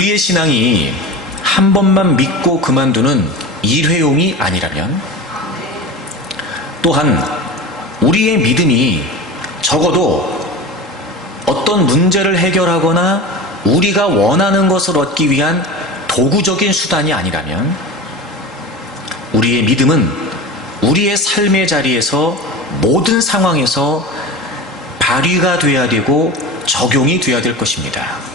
우리의 신앙이 한 번만 믿고 그만두는 일회용이 아니라면, 또한 우리의 믿음이 적어도 어떤 문제를 해결하거나 우리가 원하는 것을 얻기 위한 도구적인 수단이 아니라면, 우리의 믿음은 우리의 삶의 자리에서 모든 상황에서 발휘가 돼야 되고 적용이 돼야 될 것입니다.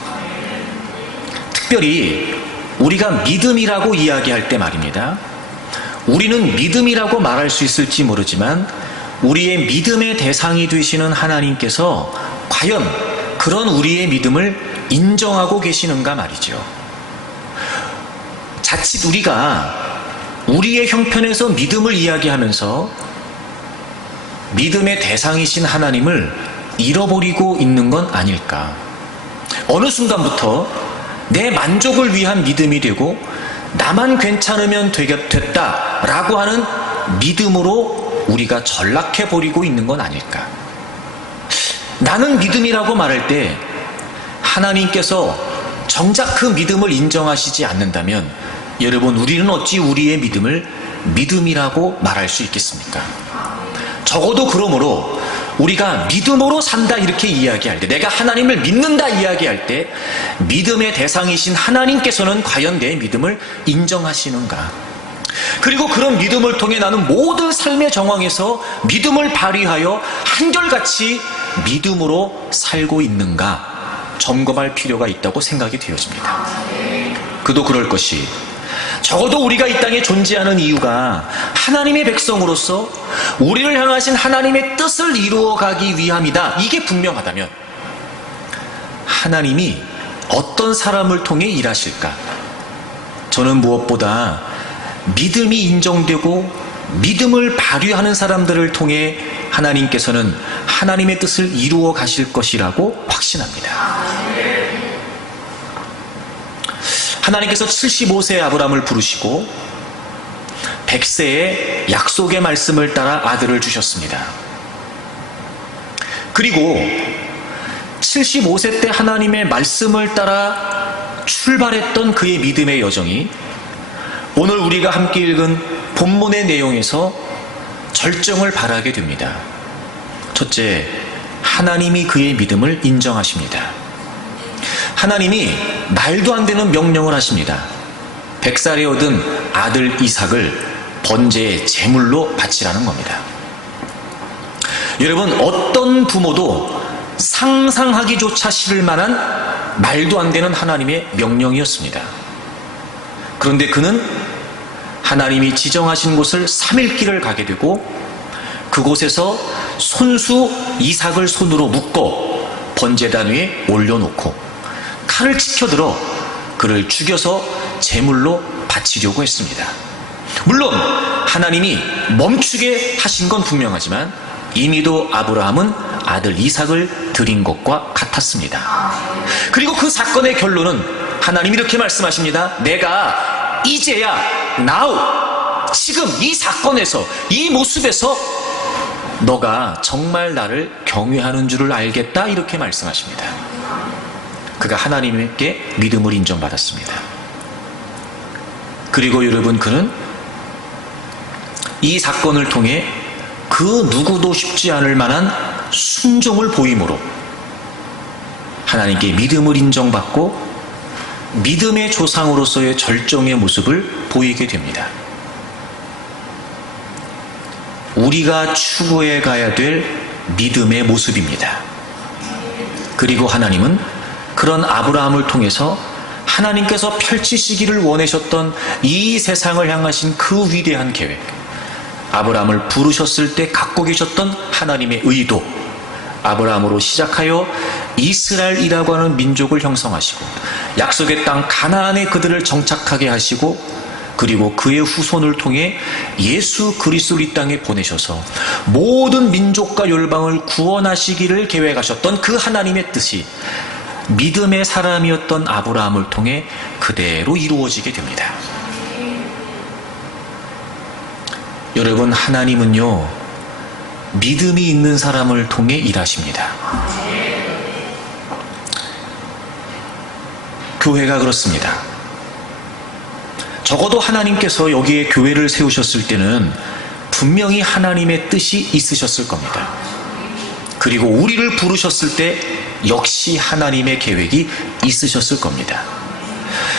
특별히 우리가 믿음이라고 이야기할 때 말입니다. 우리는 믿음이라고 말할 수 있을지 모르지만 우리의 믿음의 대상이 되시는 하나님께서 과연 그런 우리의 믿음을 인정하고 계시는가 말이죠. 자칫 우리가 우리의 형편에서 믿음을 이야기하면서 믿음의 대상이신 하나님을 잃어버리고 있는 건 아닐까. 어느 순간부터 내 만족을 위한 믿음이 되고 나만 괜찮으면 됐다라고 하는 믿음으로 우리가 전락해버리고 있는 건 아닐까. 나는 믿음이라고 말할 때 하나님께서 정작 그 믿음을 인정하시지 않는다면 여러분, 우리는 어찌 우리의 믿음을 믿음이라고 말할 수 있겠습니까? 적어도 그러므로 우리가 믿음으로 산다 이렇게 이야기할 때, 내가 하나님을 믿는다 이야기할 때 믿음의 대상이신 하나님께서는 과연 내 믿음을 인정하시는가? 그리고 그런 믿음을 통해 나는 모든 삶의 정황에서 믿음을 발휘하여 한결같이 믿음으로 살고 있는가 점검할 필요가 있다고 생각이 되어집니다. 그도 그럴 것이, 적어도 우리가 이 땅에 존재하는 이유가 하나님의 백성으로서 우리를 향하신 하나님의 뜻을 이루어가기 위함이다, 이게 분명하다면 하나님이 어떤 사람을 통해 일하실까? 저는 무엇보다 믿음이 인정되고 믿음을 발휘하는 사람들을 통해 하나님께서는 하나님의 뜻을 이루어 가실 것이라고 확신합니다. 하나님께서 75세의 아브라함을 부르시고 100세의 약속의 말씀을 따라 아들을 주셨습니다. 그리고 75세 때 하나님의 말씀을 따라 출발했던 그의 믿음의 여정이 오늘 우리가 함께 읽은 본문의 내용에서 절정을 발하게 됩니다. 첫째, 하나님이 그의 믿음을 인정하십니다. 하나님이 말도 안 되는 명령을 하십니다. 100살에 얻은 아들 이삭을 번제의 제물로 바치라는 겁니다. 여러분, 어떤 부모도 상상하기조차 싫을 만한 말도 안 되는 하나님의 명령이었습니다. 그런데 그는 하나님이 지정하신 곳을 3일길을 가게 되고 그곳에서 손수 이삭을 손으로 묶어 번제단 위에 올려놓고 칼을 치켜들어 그를 죽여서 제물로 바치려고 했습니다. 물론 하나님이 멈추게 하신 건 분명하지만 이미도 아브라함은 아들 이삭을 드린 것과 같았습니다. 그리고 그 사건의 결론은 하나님이 이렇게 말씀하십니다. 내가 이제야 now, 지금 이 사건에서, 이 모습에서 너가 정말 나를 경외하는 줄을 알겠다, 이렇게 말씀하십니다. 그가 하나님께 믿음을 인정받았습니다. 그리고 여러분, 그는 이 사건을 통해 그 누구도 쉽지 않을 만한 순종을 보임으로 하나님께 믿음을 인정받고 믿음의 조상으로서의 절정의 모습을 보이게 됩니다. 우리가 추구해 가야 될 믿음의 모습입니다. 그리고 하나님은 그런 아브라함을 통해서 하나님께서 펼치시기를 원하셨던 이 세상을 향하신 그 위대한 계획, 아브라함을 부르셨을 때 갖고 계셨던 하나님의 의도, 아브라함으로 시작하여 이스라엘이라고 하는 민족을 형성하시고 약속의 땅 가나안에 그들을 정착하게 하시고 그리고 그의 후손을 통해 예수 그리스도를 이 땅에 보내셔서 모든 민족과 열방을 구원하시기를 계획하셨던 그 하나님의 뜻이 믿음의 사람이었던 아브라함을 통해 그대로 이루어지게 됩니다. 여러분, 하나님은요, 믿음이 있는 사람을 통해 일하십니다. 교회가 그렇습니다. 적어도 하나님께서 여기에 교회를 세우셨을 때는 분명히 하나님의 뜻이 있으셨을 겁니다. 그리고 우리를 부르셨을 때 역시 하나님의 계획이 있으셨을 겁니다.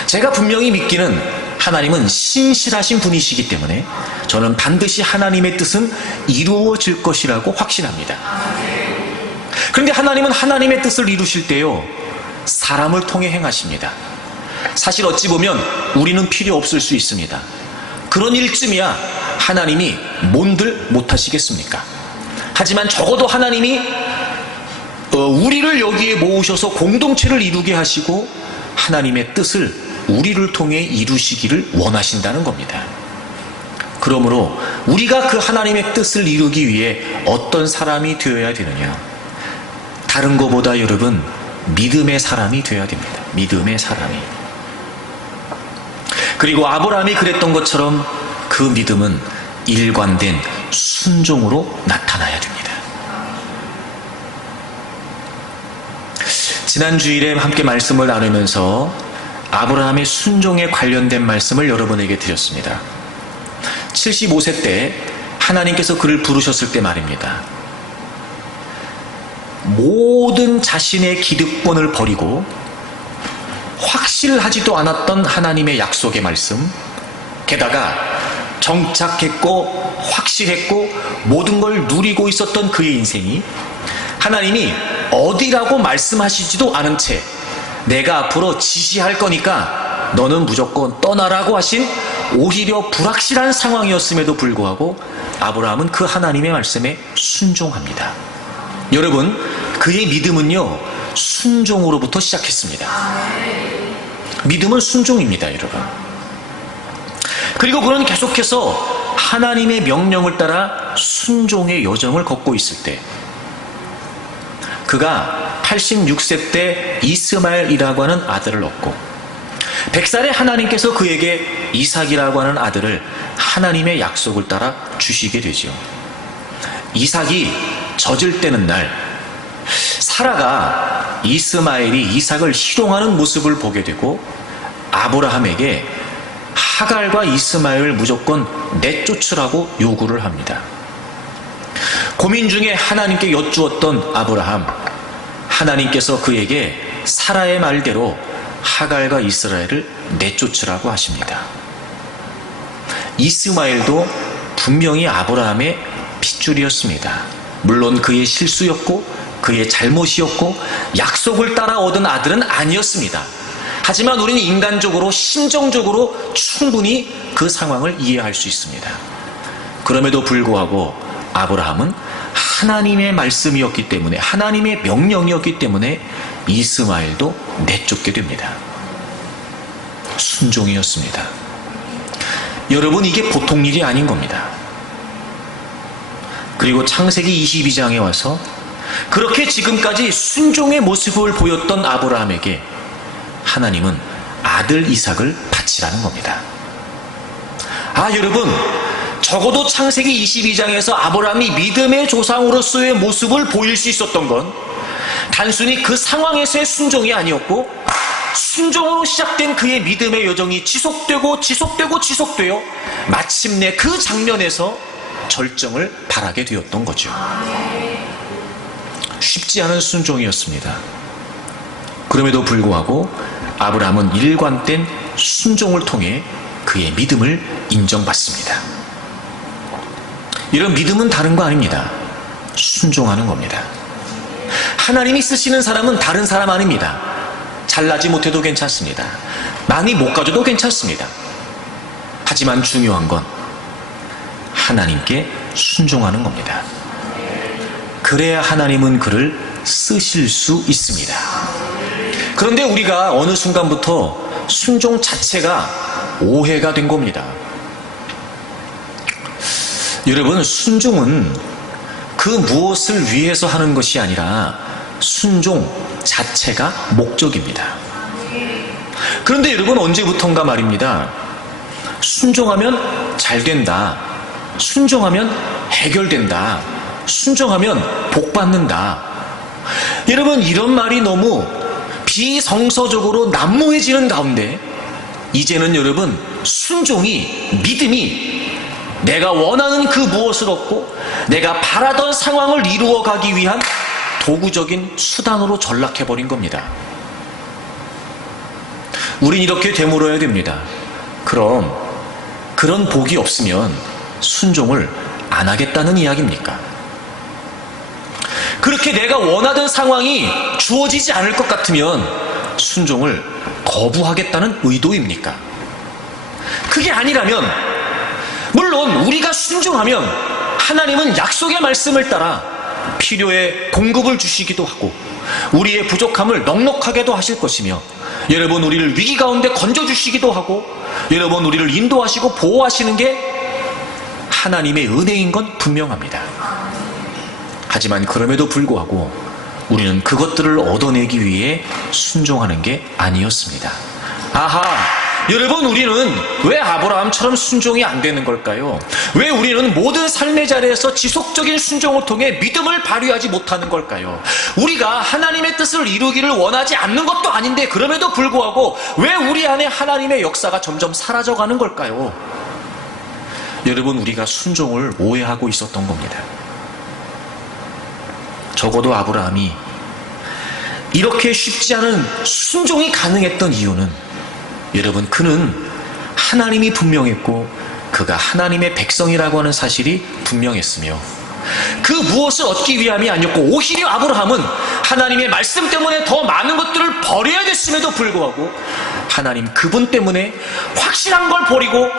제가 분명히 믿기는 하나님은 신실하신 분이시기 때문에 저는 반드시 하나님의 뜻은 이루어질 것이라고 확신합니다. 그런데 하나님은 하나님의 뜻을 이루실 때요, 사람을 통해 행하십니다. 사실 어찌 보면 우리는 필요 없을 수 있습니다. 그런 일쯤이야 하나님이 뭔들 못하시겠습니까? 하지만 적어도 하나님이 우리를 여기에 모으셔서 공동체를 이루게 하시고 하나님의 뜻을 우리를 통해 이루시기를 원하신다는 겁니다. 그러므로 우리가 그 하나님의 뜻을 이루기 위해 어떤 사람이 되어야 되느냐? 다른 것보다 여러분, 믿음의 사람이 되어야 됩니다. 믿음의 사람이. 그리고 아브라함이 그랬던 것처럼 그 믿음은 일관된 순종으로 나타나야 됩니다. 지난 주일에 함께 말씀을 나누면서 아브라함의 순종에 관련된 말씀을 여러분에게 드렸습니다. 75세 때 하나님께서 그를 부르셨을 때 말입니다. 모든 자신의 기득권을 버리고 확실하지도 않았던 하나님의 약속의 말씀, 게다가 정착했고 확실했고 모든 걸 누리고 있었던 그의 인생이 하나님이 어디라고 말씀하시지도 않은 채 내가 앞으로 지시할 거니까 너는 무조건 떠나라고 하신 오히려 불확실한 상황이었음에도 불구하고 아브라함은 그 하나님의 말씀에 순종합니다. 여러분, 그의 믿음은요, 순종으로부터 시작했습니다. 믿음은 순종입니다, 여러분. 그리고 그는 계속해서 하나님의 명령을 따라 순종의 여정을 걷고 있을 때 그가 86세 때 이스마엘이라고 하는 아들을 얻고 100살에 하나님께서 그에게 이삭이라고 하는 아들을 하나님의 약속을 따라 주시게 되죠. 이삭이 젖을 떼는 날 사라가 이스마엘이 이삭을 희롱하는 모습을 보게 되고 아브라함에게 하갈과 이스마엘을 무조건 내쫓으라고 요구를 합니다. 고민 중에 하나님께 여쭈었던 아브라함, 하나님께서 그에게 사라의 말대로 하갈과 이스라엘을 내쫓으라고 하십니다. 이스마엘도 분명히 아브라함의 핏줄이었습니다. 물론 그의 실수였고 그의 잘못이었고 약속을 따라 얻은 아들은 아니었습니다. 하지만 우리는 인간적으로 심정적으로 충분히 그 상황을 이해할 수 있습니다. 그럼에도 불구하고 아브라함은 하나님의 말씀이었기 때문에, 하나님의 명령이었기 때문에 이스마엘도 내쫓게 됩니다. 순종이었습니다. 여러분, 이게 보통 일이 아닌 겁니다. 그리고 창세기 22장에 와서 그렇게 지금까지 순종의 모습을 보였던 아브라함에게 하나님은 아들 이삭을 바치라는 겁니다. 여러분, 적어도 창세기 22장에서 아브라함이 믿음의 조상으로서의 모습을 보일 수 있었던 건 단순히 그 상황에서의 순종이 아니었고, 순종으로 시작된 그의 믿음의 여정이 지속되고 마침내 그 장면에서 절정을 바라게 되었던 거죠. 쉽지 않은 순종이었습니다. 그럼에도 불구하고 아브라함은 일관된 순종을 통해 그의 믿음을 인정받습니다. 이런 믿음은 다른 거 아닙니다. 순종하는 겁니다. 하나님이 쓰시는 사람은 다른 사람 아닙니다. 잘나지 못해도 괜찮습니다. 많이 못 가져도 괜찮습니다. 하지만 중요한 건 하나님께 순종하는 겁니다. 그래야 하나님은 그를 쓰실 수 있습니다. 그런데 우리가 어느 순간부터 순종 자체가 오해가 된 겁니다. 여러분, 순종은 그 무엇을 위해서 하는 것이 아니라 순종 자체가 목적입니다. 그런데 여러분, 언제부턴가 말입니다. 순종하면 잘 된다. 순종하면 해결된다. 순종하면 복 받는다. 여러분, 이런 말이 너무 비성서적으로 난무해지는 가운데 이제는 여러분 순종이, 믿음이 내가 원하는 그 무엇을 얻고 내가 바라던 상황을 이루어가기 위한 도구적인 수단으로 전락해버린 겁니다. 우린 이렇게 되물어야 됩니다. 그럼 그런 복이 없으면 순종을 안 하겠다는 이야기입니까? 그렇게 내가 원하던 상황이 주어지지 않을 것 같으면 순종을 거부하겠다는 의도입니까? 그게 아니라면, 물론 우리가 순종하면 하나님은 약속의 말씀을 따라 필요에 공급을 주시기도 하고 우리의 부족함을 넉넉하게도 하실 것이며, 여러분 우리를 위기 가운데 건져주시기도 하고, 여러분 우리를 인도하시고 보호하시는 게 하나님의 은혜인 건 분명합니다. 하지만 그럼에도 불구하고 우리는 그것들을 얻어내기 위해 순종하는 게 아니었습니다. 아하, 여러분 우리는 왜 아브라함처럼 순종이 안 되는 걸까요? 왜 우리는 모든 삶의 자리에서 지속적인 순종을 통해 믿음을 발휘하지 못하는 걸까요? 우리가 하나님의 뜻을 이루기를 원하지 않는 것도 아닌데 그럼에도 불구하고 왜 우리 안에 하나님의 역사가 점점 사라져가는 걸까요? 여러분 우리가 순종을 오해하고 있었던 겁니다. 적어도 아브라함이 이렇게 쉽지 않은 순종이 가능했던 이유는, 여러분 그는 하나님이 분명했고 그가 하나님의 백성이라고 하는 사실이 분명했으며, 그 무엇을 얻기 위함이 아니었고 오히려 아브라함은 하나님의 말씀 때문에 더 많은 것들을 버려야 됐음에도 불구하고 하나님 그분 때문에 확실한 걸 버리고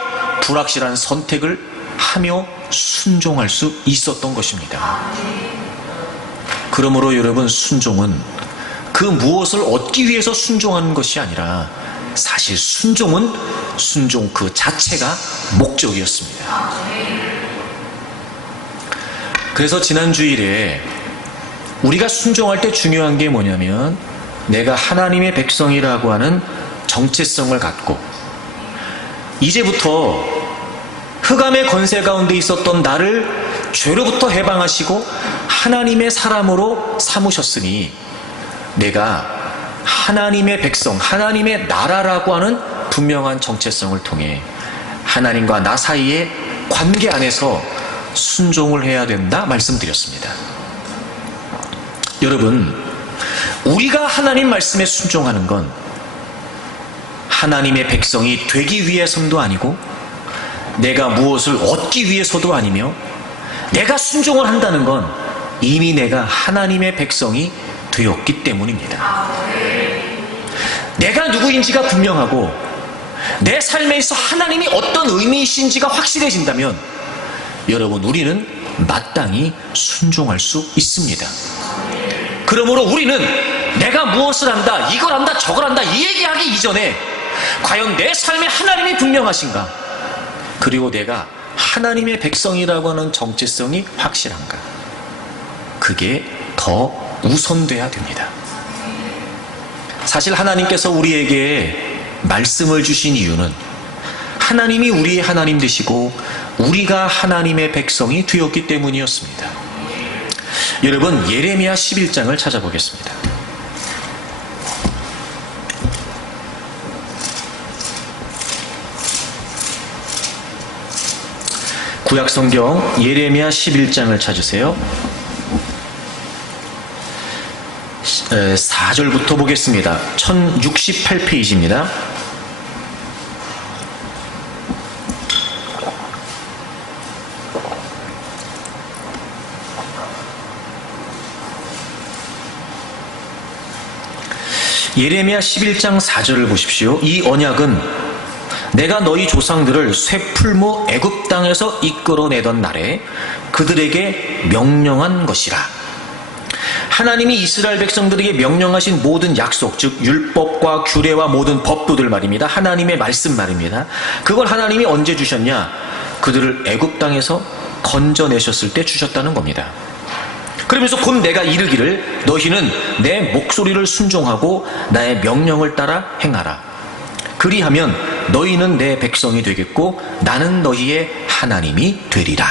불확실한 선택을 하며 순종할 수 있었던 것입니다. 그러므로 여러분 순종은 그 무엇을 얻기 위해서 순종하는 것이 아니라 사실 순종은 순종 그 자체가 목적이었습니다. 그래서 지난 주일에 우리가 순종할 때 중요한 게 뭐냐면, 내가 하나님의 백성이라고 하는 정체성을 갖고 이제부터 흑암의 권세 가운데 있었던 나를 죄로부터 해방하시고 하나님의 사람으로 삼으셨으니 내가 하나님의 백성, 하나님의 나라라고 하는 분명한 정체성을 통해 하나님과 나 사이의 관계 안에서 순종을 해야 된다 말씀드렸습니다. 여러분, 우리가 하나님 말씀에 순종하는 건 하나님의 백성이 되기 위해서도 아니고 내가 무엇을 얻기 위해서도 아니며, 내가 순종을 한다는 건 이미 내가 하나님의 백성이 되었기 때문입니다. 내가 누구인지가 분명하고 내 삶에 있어 하나님이 어떤 의미이신지가 확실해진다면 여러분 우리는 마땅히 순종할 수 있습니다. 그러므로 우리는 내가 무엇을 한다, 이걸 한다, 저걸 한다 이 얘기하기 이전에 과연 내 삶에 하나님이 분명하신가, 그리고 내가 하나님의 백성이라고 하는 정체성이 확실한가, 그게 더 우선돼야 됩니다. 사실 하나님께서 우리에게 말씀을 주신 이유는 하나님이 우리의 하나님 되시고 우리가 하나님의 백성이 되었기 때문이었습니다. 여러분 예레미야 11장을 찾아보겠습니다. 구약성경 예레미야 11장을 찾으세요. 4절부터 보겠습니다. 1068페이지입니다. 예레미야 11장 4절을 보십시오. 이 언약은 내가 너희 조상들을 쇠풀무 애굽 땅에서 이끌어내던 날에 그들에게 명령한 것이라. 하나님이 이스라엘 백성들에게 명령하신 모든 약속, 즉 율법과 규례와 모든 법도들 말입니다. 하나님의 말씀 말입니다. 그걸 하나님이 언제 주셨냐? 그들을 애굽 땅에서 건져내셨을 때 주셨다는 겁니다. 그러면서 곧 내가 이르기를 너희는 내 목소리를 순종하고 나의 명령을 따라 행하라. 그리하면 너희는 내 백성이 되겠고 나는 너희의 하나님이 되리라.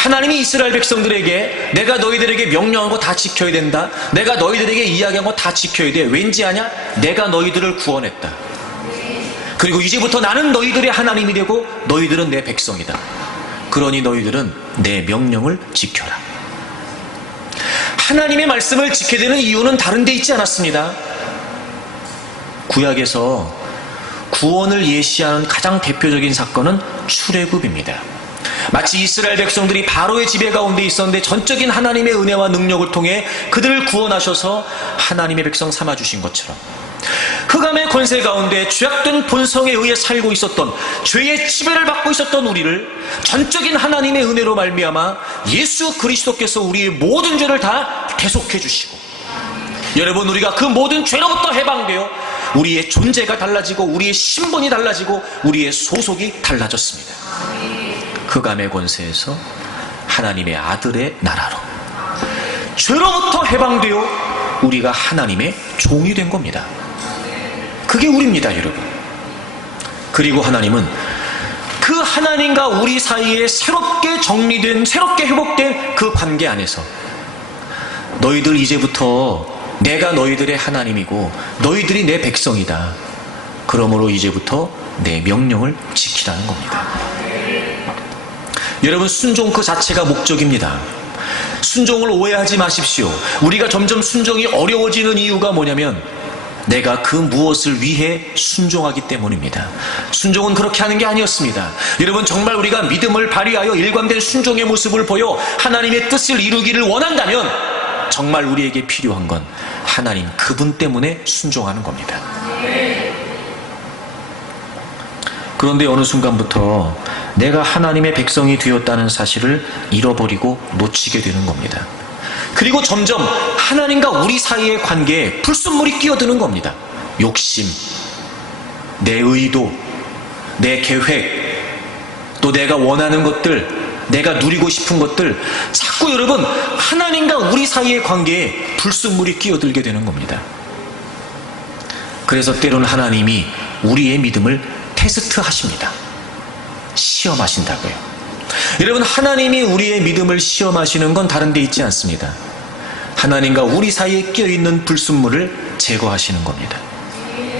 하나님이 이스라엘 백성들에게 내가 너희들에게 명령한 거 다 지켜야 된다, 내가 너희들에게 이야기한 거 다 지켜야 돼. 왠지 아냐? 내가 너희들을 구원했다. 그리고 이제부터 나는 너희들의 하나님이 되고 너희들은 내 백성이다. 그러니 너희들은 내 명령을 지켜라. 하나님의 말씀을 지켜야 되는 이유는 다른 데 있지 않았습니다. 구약에서 구원을 예시하는 가장 대표적인 사건은 출애굽입니다. 마치 이스라엘 백성들이 바로의 지배 가운데 있었는데 전적인 하나님의 은혜와 능력을 통해 그들을 구원하셔서 하나님의 백성 삼아주신 것처럼, 흑암의 권세 가운데 죄악된 본성에 의해 살고 있었던, 죄의 지배를 받고 있었던 우리를 전적인 하나님의 은혜로 말미암아 예수 그리스도께서 우리의 모든 죄를 다 대속해 주시고, 여러분, 우리가 그 모든 죄로부터 해방되어 우리의 존재가 달라지고 우리의 신분이 달라지고 우리의 소속이 달라졌습니다. 흑암의 권세에서 하나님의 아들의 나라로, 죄로부터 해방되어 우리가 하나님의 종이 된 겁니다. 그게 우리입니다, 여러분. 그리고 하나님은 그 하나님과 우리 사이에 새롭게 정리된, 새롭게 회복된 그 관계 안에서 너희들 이제부터 내가 너희들의 하나님이고 너희들이 내 백성이다. 그러므로 이제부터 내 명령을 지키라는 겁니다. 여러분, 순종 그 자체가 목적입니다. 순종을 오해하지 마십시오. 우리가 점점 순종이 어려워지는 이유가 뭐냐면 내가 그 무엇을 위해 순종하기 때문입니다. 순종은 그렇게 하는 게 아니었습니다. 여러분, 정말 우리가 믿음을 발휘하여 일관된 순종의 모습을 보여 하나님의 뜻을 이루기를 원한다면 정말 우리에게 필요한 건 하나님 그분 때문에 순종하는 겁니다. 그런데 어느 순간부터 내가 하나님의 백성이 되었다는 사실을 잃어버리고 놓치게 되는 겁니다. 그리고 점점 하나님과 우리 사이의 관계에 불순물이 끼어드는 겁니다. 욕심, 내 의도, 내 계획, 또 내가 원하는 것들, 내가 누리고 싶은 것들, 자꾸 여러분 하나님과 우리 사이의 관계에 불순물이 끼어들게 되는 겁니다. 그래서 때로는 하나님이 우리의 믿음을 테스트하십니다. 시험하신다고요. 여러분, 하나님이 우리의 믿음을 시험하시는 건 다른 데 있지 않습니다. 하나님과 우리 사이에 끼어있는 불순물을 제거하시는 겁니다.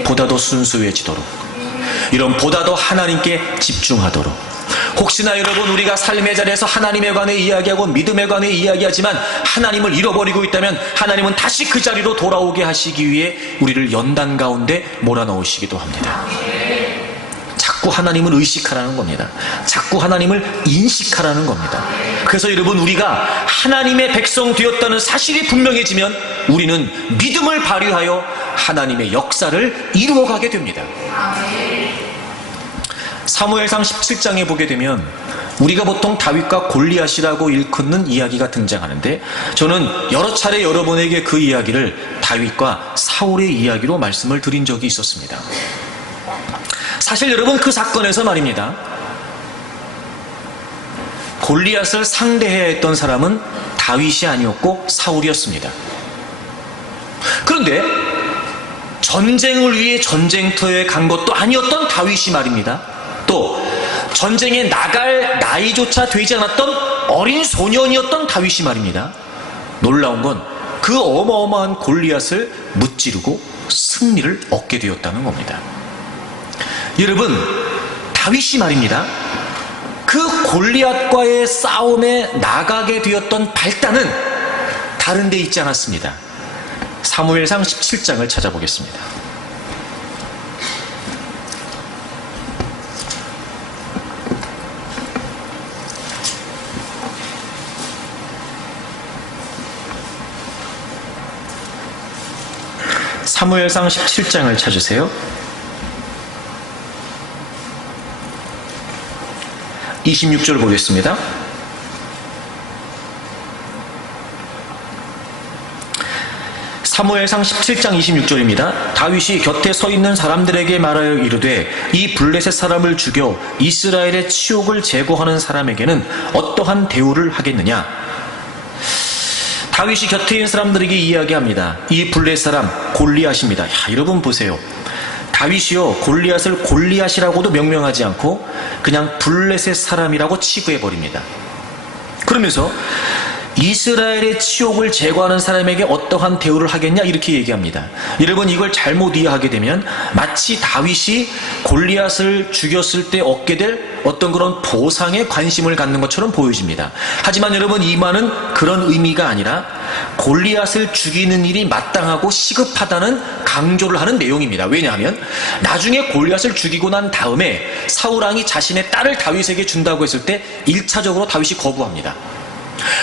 보다 더 순수해지도록, 이런 보다 더 하나님께 집중하도록. 혹시나 여러분, 우리가 삶의 자리에서 하나님에 관해 이야기하고 믿음에 관해 이야기하지만 하나님을 잃어버리고 있다면 하나님은 다시 그 자리로 돌아오게 하시기 위해 우리를 연단 가운데 몰아넣으시기도 합니다. 자꾸 하나님을 의식하라는 겁니다. 자꾸 하나님을 인식하라는 겁니다. 그래서 여러분, 우리가 하나님의 백성 되었다는 사실이 분명해지면 우리는 믿음을 발휘하여 하나님의 역사를 이루어가게 됩니다. 사무엘상 17장에 보게 되면 우리가 보통 다윗과 골리앗이라고 일컫는 이야기가 등장하는데, 저는 여러 차례 여러분에게 그 이야기를 다윗과 사울의 이야기로 말씀을 드린 적이 있었습니다. 사실 여러분, 그 사건에서 말입니다, 골리앗을 상대해야 했던 사람은 다윗이 아니었고 사울이었습니다. 그런데 전쟁을 위해 전쟁터에 간 것도 아니었던 다윗이 말입니다, 또 전쟁에 나갈 나이조차 되지 않았던 어린 소년이었던 다윗이 말입니다, 놀라운 건 그 어마어마한 골리앗을 무찌르고 승리를 얻게 되었다는 겁니다. 여러분, 다윗이 말입니다, 그 골리앗과의 싸움에 나가게 되었던 발단은 다른 데 있지 않았습니다. 사무엘상 17장을 찾아보겠습니다. 사무엘상 17장을 찾으세요. 26절 보겠습니다. 사무엘상 17장 26절입니다. 다윗이 곁에 서 있는 사람들에게 말하여 이르되 이 블레셋 사람을 죽여 이스라엘의 치욕을 제거하는 사람에게는 어떠한 대우를 하겠느냐. 다윗이 곁에 있는 사람들에게 이야기합니다. 이 블레셋 사람 골리앗입니다. 여러분 보세요. 다윗이요, 골리앗을 골리앗이라고도 명명하지 않고 그냥 블레셋 사람이라고 치부해버립니다. 그러면서 이스라엘의 치욕을 제거하는 사람에게 어떠한 대우를 하겠냐 이렇게 얘기합니다. 여러분, 이걸 잘못 이해하게 되면 마치 다윗이 골리앗을 죽였을 때 얻게 될 어떤 그런 보상에 관심을 갖는 것처럼 보여집니다. 하지만 여러분, 이 말은 그런 의미가 아니라 골리앗을 죽이는 일이 마땅하고 시급하다는 강조를 하는 내용입니다. 왜냐하면 나중에 골리앗을 죽이고 난 다음에 사울왕이 자신의 딸을 다윗에게 준다고 했을 때 1차적으로 다윗이 거부합니다.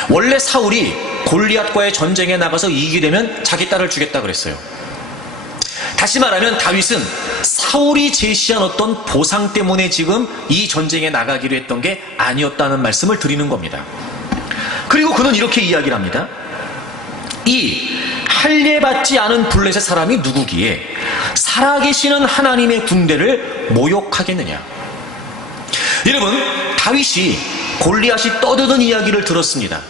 원래 사울이 골리앗과의 전쟁에 나가서 이기게 되면 자기 딸을 주겠다 그랬어요. 다시 말하면 다윗은 사울이 제시한 어떤 보상 때문에 지금 이 전쟁에 나가기로 했던 게 아니었다는 말씀을 드리는 겁니다. 그리고 그는 이렇게 이야기를 합니다. 이 할례받지 않은 블레셋 사람이 누구기에 살아계시는 하나님의 군대를 모욕하겠느냐. 여러분, 다윗이 골리앗이 떠드는 이야기를 들었습니다.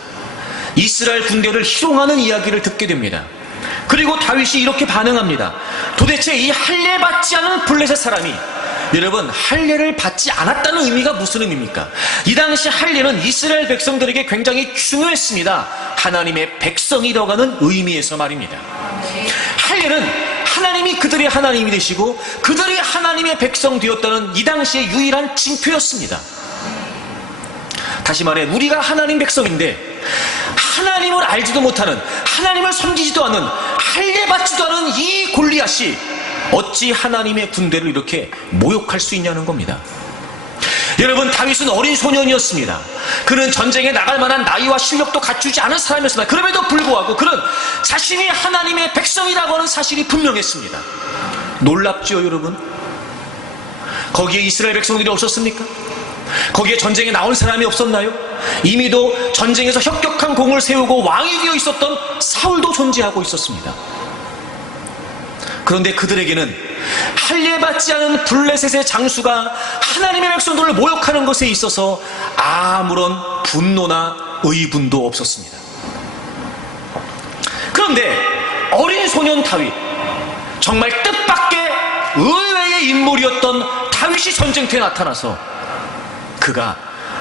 이스라엘 군대를 희롱하는 이야기를 듣게 됩니다. 그리고 다윗이 이렇게 반응합니다. 도대체 이 할례받지 않은 블레셋 사람이, 여러분, 할례를 받지 않았다는 의미가 무슨 의미입니까? 이 당시 할례는 이스라엘 백성들에게 굉장히 중요했습니다. 하나님의 백성이라고 하는 의미에서 말입니다. 할례는 하나님이 그들의 하나님이 되시고 그들이 하나님의 백성 되었다는 이 당시의 유일한 징표였습니다. 다시 말해, 우리가 하나님 백성인데 하나님을 알지도 못하는, 하나님을 섬기지도 않는, 할례받지도 않은 이 골리앗이 어찌 하나님의 군대를 이렇게 모욕할 수 있냐는 겁니다. 여러분, 다윗은 어린 소년이었습니다. 그는 전쟁에 나갈 만한 나이와 실력도 갖추지 않은 사람이었습니다. 그럼에도 불구하고 그는 자신이 하나님의 백성이라고 하는 사실이 분명했습니다. 놀랍지요, 여러분? 거기에 이스라엘 백성들이 없었습니까? 거기에 전쟁에 나올 사람이 없었나요? 이미도 전쟁에서 혁혁한 공을 세우고 왕이 되어 있었던 사울도 존재하고 있었습니다. 그런데 그들에게는 할례받지 않은 블레셋의 장수가 하나님의 백성들을 모욕하는 것에 있어서 아무런 분노나 의분도 없었습니다. 그런데 어린 소년 다윗, 정말 뜻밖의 의외의 인물이었던 다윗이 전쟁터에 나타나서 그가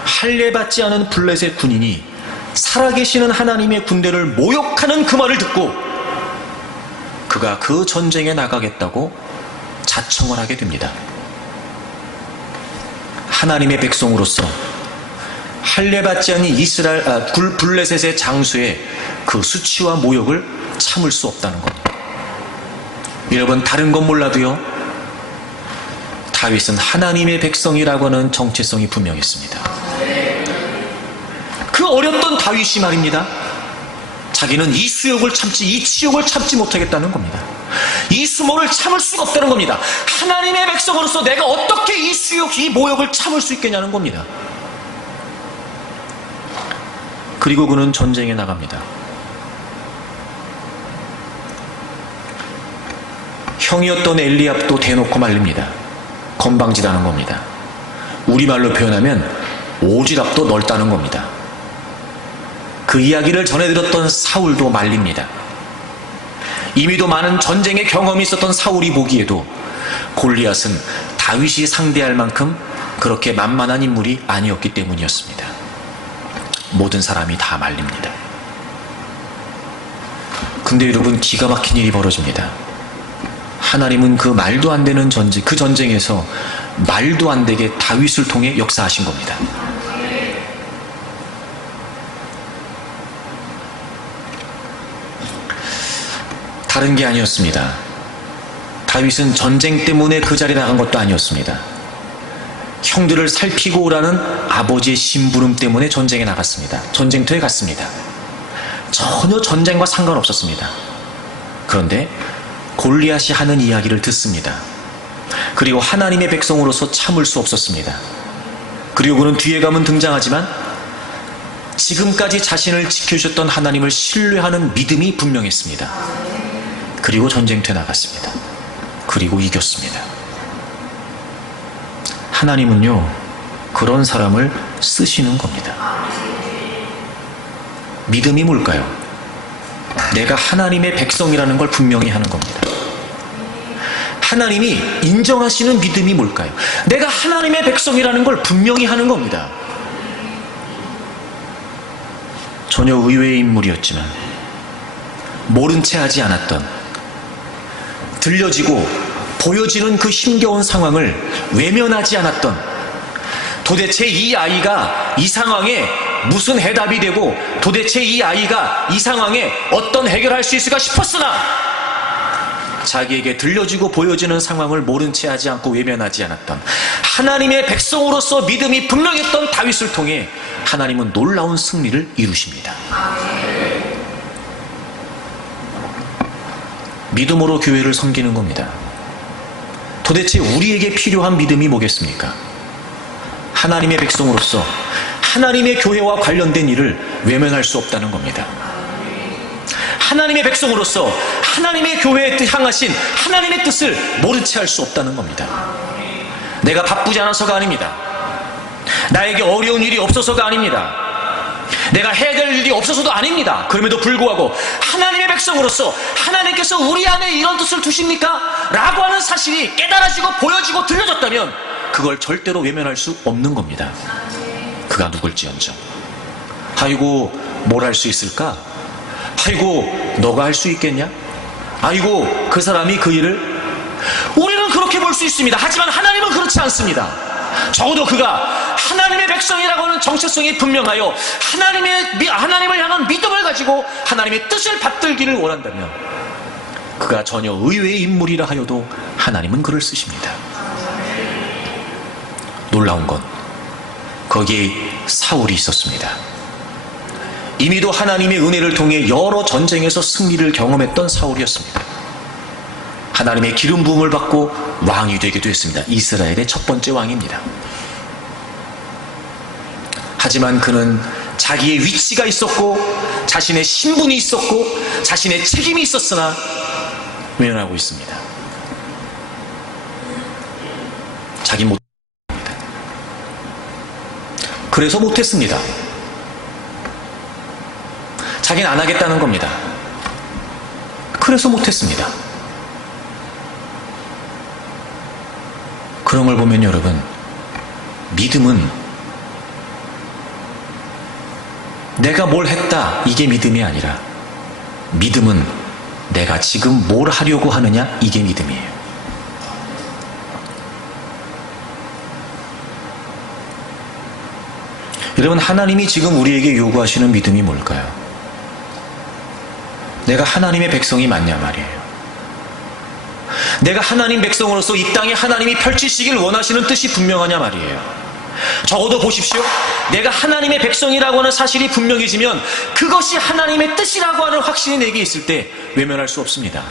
할례받지 않은 블레셋 군인이 살아계시는 하나님의 군대를 모욕하는 그 말을 듣고 그가 그 전쟁에 나가겠다고 자청을 하게 됩니다. 하나님의 백성으로서 할례받지 않은 블레셋의 장수의 그 수치와 모욕을 참을 수 없다는 겁니다. 여러분, 다른 건 몰라도요, 다윗은 하나님의 백성이라고 하는 정체성이 분명했습니다. 그 어렸던 다윗이 말입니다, 자기는 이 수욕을 참지, 이 치욕을 참지 못하겠다는 겁니다. 이 수모를 참을 수가 없다는 겁니다. 하나님의 백성으로서 내가 어떻게 이 수욕, 이 모욕을 참을 수 있겠냐는 겁니다. 그리고 그는 전쟁에 나갑니다. 형이었던 엘리압도 대놓고 말립니다. 건방지다는 겁니다. 우리말로 표현하면 오지랖도 넓다는 겁니다. 그 이야기를 전해들었던 사울도 말립니다. 이미도 많은 전쟁의 경험이 있었던 사울이 보기에도 골리앗은 다윗이 상대할 만큼 그렇게 만만한 인물이 아니었기 때문이었습니다. 모든 사람이 다 말립니다. 근데 여러분, 기가 막힌 일이 벌어집니다. 하나님은 그 말도 안 되는 전쟁, 그 전쟁에서 말도 안 되게 다윗을 통해 역사하신 겁니다. 다른 게 아니었습니다. 다윗은 전쟁 때문에 그 자리에 나간 것도 아니었습니다. 형들을 살피고 오라는 아버지의 심부름 때문에 전쟁에 나갔습니다. 전쟁터에 갔습니다. 전혀 전쟁과 상관없었습니다. 그런데 골리앗이 하는 이야기를 듣습니다. 그리고 하나님의 백성으로서 참을 수 없었습니다. 그리고 그는 뒤에 가면 등장하지만 지금까지 자신을 지켜주셨던 하나님을 신뢰하는 믿음이 분명했습니다. 그리고 전쟁터에 나갔습니다. 그리고 이겼습니다. 하나님은요, 그런 사람을 쓰시는 겁니다. 믿음이 뭘까요? 내가 하나님의 백성이라는 걸 분명히 하는 겁니다. 하나님이 인정하시는 믿음이 뭘까요? 내가 하나님의 백성이라는 걸 분명히 하는 겁니다. 전혀 의외의 인물이었지만 모른 채 하지 않았던, 들려지고 보여지는 그 힘겨운 상황을 외면하지 않았던, 도대체 이 아이가 이 상황에 무슨 해답이 되고 도대체 이 아이가 이 상황에 어떤 해결할 수 있을까 싶었으나 자기에게 들려지고 보여지는 상황을 모른 채 하지 않고 외면하지 않았던 하나님의 백성으로서 믿음이 분명했던 다윗을 통해 하나님은 놀라운 승리를 이루십니다. 믿음으로 교회를 섬기는 겁니다. 도대체 우리에게 필요한 믿음이 뭐겠습니까? 하나님의 백성으로서 하나님의 교회와 관련된 일을 외면할 수 없다는 겁니다. 하나님의 백성으로서 하나님의 교회에 향하신 하나님의 뜻을 모른 채 할 수 없다는 겁니다. 내가 바쁘지 않아서가 아닙니다. 나에게 어려운 일이 없어서가 아닙니다. 내가 해야 될 일이 없어서도 아닙니다. 그럼에도 불구하고 하나님의 백성으로서 하나님께서 우리 안에 이런 뜻을 두십니까? 라고 하는 사실이 깨달아지고 보여지고 들려졌다면 그걸 절대로 외면할 수 없는 겁니다. 그가 누굴지언정. 아이고, 뭘 할 수 있을까? 아이고, 너가 할 수 있겠냐? 아이고, 그 사람이 그 일을? 우리는 그렇게 볼 수 있습니다. 하지만 하나님은 그렇지 않습니다. 적어도 그가 하나님의 백성이라고 하는 정체성이 분명하여 하나님을 향한 믿음을 가지고 하나님의 뜻을 받들기를 원한다면 그가 전혀 의외의 인물이라 하여도 하나님은 그를 쓰십니다. 놀라운 건 거기에 사울이 있었습니다. 이미도 하나님의 은혜를 통해 여러 전쟁에서 승리를 경험했던 사울이었습니다. 하나님의 기름 부음을 받고 왕이 되기도 했습니다. 이스라엘의 첫 번째 왕입니다. 하지만 그는 자기의 위치가 있었고 자신의 신분이 있었고 자신의 책임이 있었으나 외면하고 있습니다. 자기 못합니다. 그래서 못했습니다. 자기는 안 하겠다는 겁니다. 그래서 못했습니다. 그런 걸 보면 여러분, 믿음은 내가 뭘 했다 이게 믿음이 아니라 믿음은 내가 지금 뭘 하려고 하느냐 이게 믿음이에요. 여러분, 하나님이 지금 우리에게 요구하시는 믿음이 뭘까요? 내가 하나님의 백성이 맞냐 말이에요. 내가 하나님 백성으로서 이 땅에 하나님이 펼치시길 원하시는 뜻이 분명하냐 말이에요. 적어도 보십시오. 내가 하나님의 백성이라고 하는 사실이 분명해지면 그것이 하나님의 뜻이라고 하는 확신이 내게 있을 때 외면할 수 없습니다.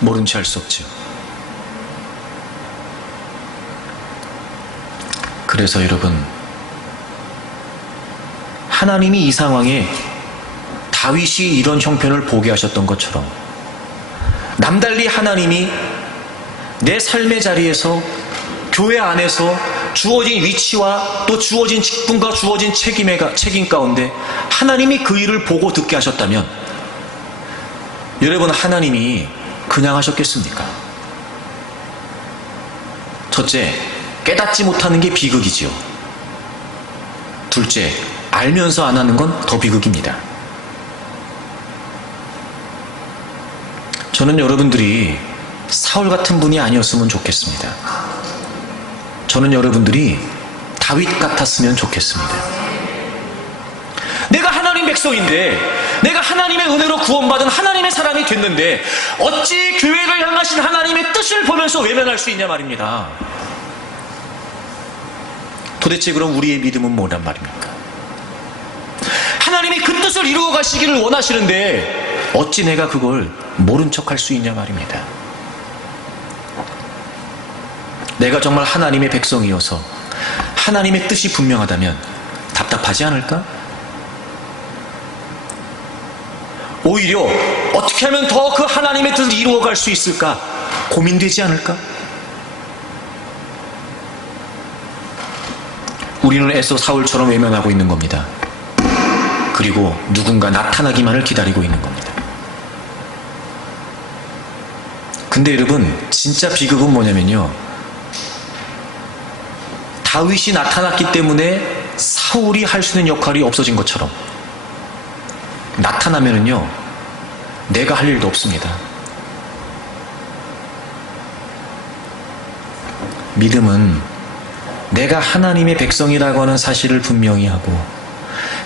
모른 채 할 수 없죠. 그래서 여러분, 하나님이 이 상황에 다윗이 이런 형편을 보게 하셨던 것처럼 남달리 하나님이 내 삶의 자리에서 교회 안에서 주어진 위치와 또 주어진 직분과 주어진 책임 가운데 하나님이 그 일을 보고 듣게 하셨다면 여러분, 하나님이 그냥 하셨겠습니까? 첫째, 깨닫지 못하는 게 비극이지요. 둘째, 알면서 안 하는 건 더 비극입니다. 저는 여러분들이 사울 같은 분이 아니었으면 좋겠습니다. 저는 여러분들이 다윗 같았으면 좋겠습니다. 내가 하나님 백성인데, 내가 하나님의 은혜로 구원받은 하나님의 사람이 됐는데 어찌 교회를 향하신 하나님의 뜻을 보면서 외면할 수 있냐 말입니다. 도대체 그럼 우리의 믿음은 뭐란 말입니까? 하나님이 그 뜻을 이루어 가시기를 원하시는데 어찌 내가 그걸 모른 척할 수 있냐 말입니다. 내가 정말 하나님의 백성이어서 하나님의 뜻이 분명하다면 답답하지 않을까? 오히려 어떻게 하면 더 그 하나님의 뜻을 이루어갈 수 있을까? 고민되지 않을까? 우리는 애써 사울처럼 외면하고 있는 겁니다. 그리고 누군가 나타나기만을 기다리고 있는 겁니다. 근데 여러분, 진짜 비극은 뭐냐면요, 다윗이 나타났기 때문에 사울이 할 수 있는 역할이 없어진 것처럼 나타나면은요, 내가 할 일도 없습니다. 믿음은 내가 하나님의 백성이라고 하는 사실을 분명히 하고,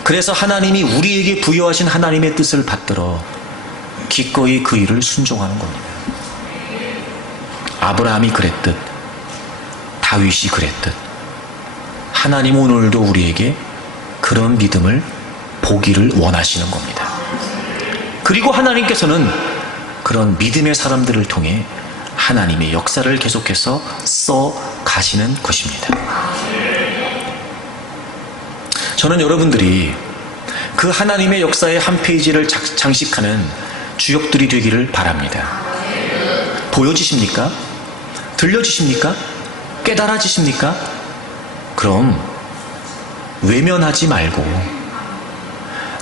그래서 하나님이 우리에게 부여하신 하나님의 뜻을 받들어 기꺼이 그 일을 순종하는 겁니다. 아브라함이 그랬듯, 다윗이 그랬듯, 하나님 오늘도 우리에게 그런 믿음을 보기를 원하시는 겁니다. 그리고 하나님께서는 그런 믿음의 사람들을 통해 하나님의 역사를 계속해서 써 가시는 것입니다. 저는 여러분들이 그 하나님의 역사의 한 페이지를 장식하는 주역들이 되기를 바랍니다. 보여지십니까? 들려지십니까? 깨달아지십니까? 그럼 외면하지 말고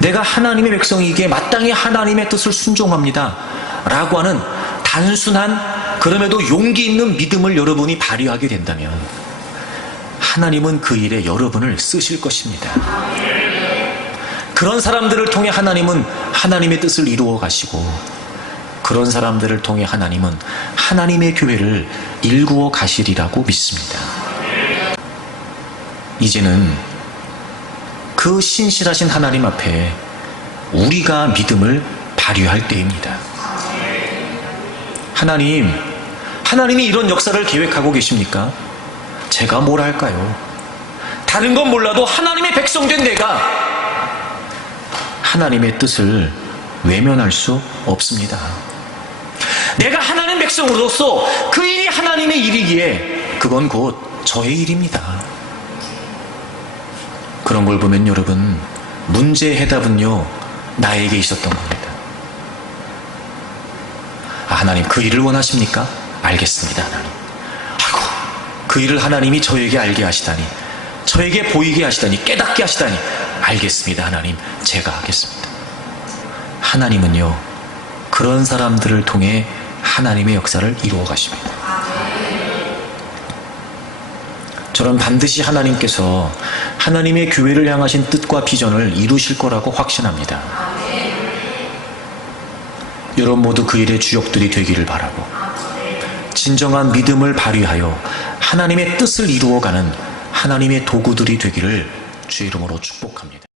내가 하나님의 백성이기에 마땅히 하나님의 뜻을 순종합니다 라고 하는 단순한, 그럼에도 용기 있는 믿음을 여러분이 발휘하게 된다면 하나님은 그 일에 여러분을 쓰실 것입니다. 그런 사람들을 통해 하나님은 하나님의 뜻을 이루어 가시고, 그런 사람들을 통해 하나님은 하나님의 교회를 일구어 가시리라고 믿습니다. 이제는 그 신실하신 하나님 앞에 우리가 믿음을 발휘할 때입니다. 하나님이 이런 역사를 계획하고 계십니까? 제가 뭘 할까요? 다른 건 몰라도 하나님의 백성된 내가 하나님의 뜻을 외면할 수 없습니다. 내가 하나님 백성으로서 그 일이 하나님의 일이기에 그건 곧 저의 일입니다. 그런 걸 보면 여러분, 문제의 해답은요, 나에게 있었던 겁니다. 하나님 그 일을 원하십니까? 알겠습니다. 하나님. 아이고, 그 일을 하나님이 저에게 알게 하시다니, 저에게 보이게 하시다니, 깨닫게 하시다니, 알겠습니다. 하나님, 제가 하겠습니다. 하나님은요, 그런 사람들을 통해 하나님의 역사를 이루어 가십니다. 저는 반드시 하나님께서 하나님의 교회를 향하신 뜻과 비전을 이루실 거라고 확신합니다. 여러분 모두 그 일의 주역들이 되기를 바라고, 진정한 믿음을 발휘하여 하나님의 뜻을 이루어가는 하나님의 도구들이 되기를 주의 이름으로 축복합니다.